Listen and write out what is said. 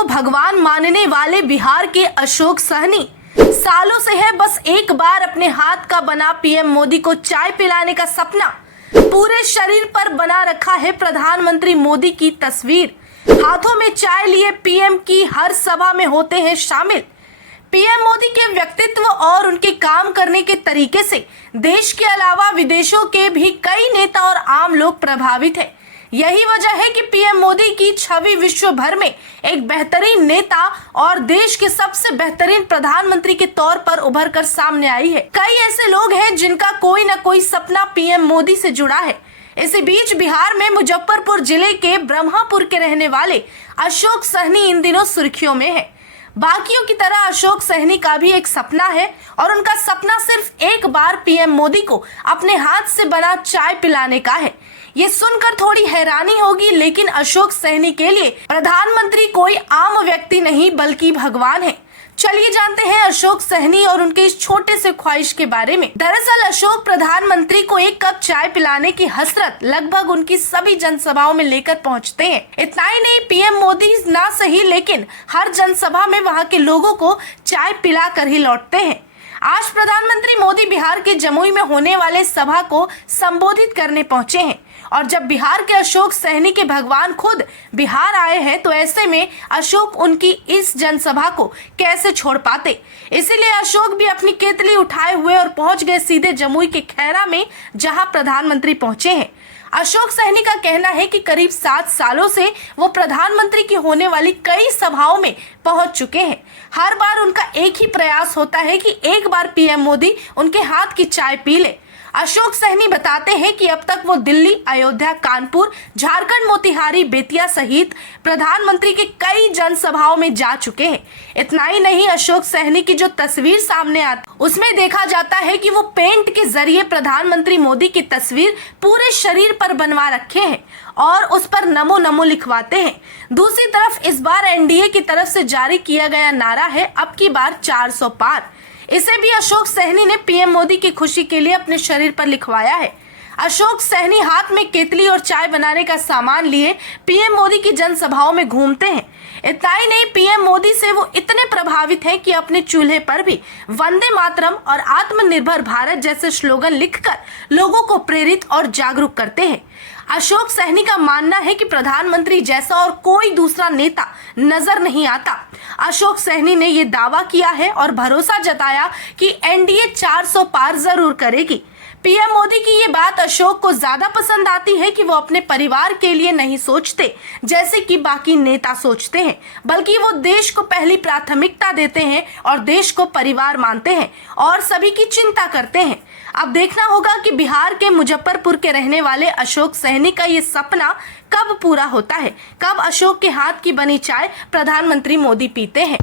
को भगवान मानने वाले बिहार के अशोक सहनी सालों से है बस एक बार अपने हाथ का बना पीएम मोदी को चाय पिलाने का सपना। पूरे शरीर पर बना रखा है प्रधानमंत्री मोदी की तस्वीर। हाथों में चाय लिए पीएम की हर सभा में होते हैं शामिल। पीएम मोदी के व्यक्तित्व और उनके काम करने के तरीके से देश के अलावा विदेशों के भी कई नेता और आम लोग प्रभावित हैं। यही वजह है कि पीएम मोदी की छवि विश्व भर में एक बेहतरीन नेता और देश के सबसे बेहतरीन प्रधानमंत्री के तौर पर उभर कर सामने आई है। कई ऐसे लोग हैं जिनका कोई न कोई सपना पीएम मोदी से जुड़ा है। इसी बीच बिहार में मुजफ्फरपुर जिले के ब्रह्मापुर के रहने वाले अशोक सहनी इन दिनों सुर्खियों में है। बाकियों की तरह अशोक सहनी का भी एक सपना है और उनका सपना सिर्फ एक बार पीएम मोदी को अपने हाथ से बना चाय पिलाने का है। ये सुनकर थोड़ी हैरानी होगी, लेकिन अशोक सहनी के लिए प्रधानमंत्री कोई आम व्यक्ति नहीं बल्कि भगवान है। चलिए जानते हैं अशोक सहनी और उनके इस छोटे से ख्वाहिश के बारे में। दरअसल अशोक प्रधानमंत्री को एक कप चाय पिलाने की हसरत लगभग उनकी सभी जनसभाओं में लेकर पहुंचते हैं। इतना ही नहीं, पीएम मोदी ना सही लेकिन हर जनसभा में वहां के लोगों को चाय पिला कर ही लौटते हैं। आज प्रधानमंत्री मोदी बिहार के जमुई में होने वाले सभा को संबोधित करने पहुंचे हैं और जब बिहार के अशोक सहनी के भगवान खुद बिहार आए हैं तो ऐसे में अशोक उनकी इस जनसभा को कैसे छोड़ पाते। इसीलिए अशोक भी अपनी केतली उठाए हुए और पहुंच गए सीधे जमुई के खैरा में जहां प्रधानमंत्री पहुंचे हैं। अशोक सहनी का कहना है कि करीब 7 सालों से वो प्रधानमंत्री की होने वाली कई सभाओं में पहुंच चुके हैं। हर बार उनका एक ही प्रयास होता है कि एक बार पीएम मोदी उनके हाथ की चाय पी ले। अशोक सहनी बताते हैं कि अब तक वो दिल्ली, अयोध्या, कानपुर, झारखंड, मोतिहारी, बेतिया सहित प्रधानमंत्री के कई जनसभाओं में जा चुके हैं। इतना ही नहीं, अशोक सहनी की जो तस्वीर सामने आती उसमें देखा जाता है कि वो पेंट के जरिए प्रधानमंत्री मोदी की तस्वीर पूरे शरीर पर बनवा रखे हैं और उस पर नमो नमो लिखवाते हैं। दूसरी तरफ इस बार एनडीए की तरफ से जारी किया गया नारा है अब की बार 400 पार। इसे भी अशोक सहनी ने पीएम मोदी की खुशी के लिए अपने शरीर पर लिखवाया है। अशोक सहनी हाथ में केतली और चाय बनाने का सामान लिए पीएम मोदी की जनसभाओं में घूमते हैं। इतना ही नहीं, पीएम मोदी से वो इतने प्रभावित हैं कि अपने चूल्हे पर भी वंदे मातरम और आत्मनिर्भर भारत जैसे स्लोगन लिखकर लोगों को प्रेरित और जागरूक करते हैं। अशोक सहनी का मानना है कि प्रधानमंत्री जैसा और कोई दूसरा नेता नजर नहीं आता। अशोक सहनी ने ये दावा किया है और भरोसा जताया कि एनडीए 400 पार जरूर करेगी। पीएम मोदी की ये बात अशोक को ज्यादा पसंद आती है कि वो अपने परिवार के लिए नहीं सोचते जैसे कि बाकी नेता सोचते हैं, बल्कि वो देश को पहली प्राथमिकता देते हैं और देश को परिवार मानते हैं और सभी की चिंता करते हैं। अब देखना होगा कि बिहार के मुजफ्फरपुर के रहने वाले अशोक सहनी का ये सपना कब पूरा होता है, कब अशोक के हाथ की बनी चाय प्रधानमंत्री मोदी पीते हैं।